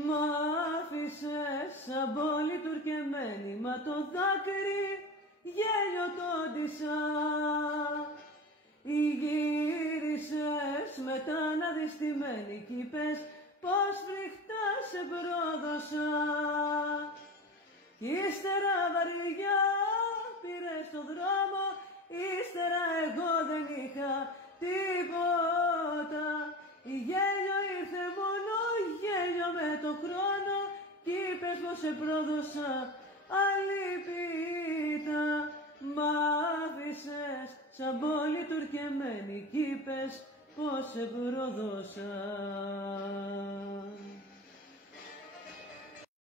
Μ' άφησες σαν πόλη τουρκεμένη, μα το δάκρυ γέλιο το ντύσα. Γύρισες μετά αναδυστημένη κι είπες πως φρικτά σε πρόδωσα. Κι ύστερα βαριά πήρες το δρόμο, ύστερα εγώ δεν είχα τίποτα. Γέλιο ήρθε μόνο γέλιο με το χρόνο κι είπες πως σε πρόδωσα αλίπητα. Μ' άφησες σαν πόλη τουρκεμένη κι είπες πως σε πρόδωσα.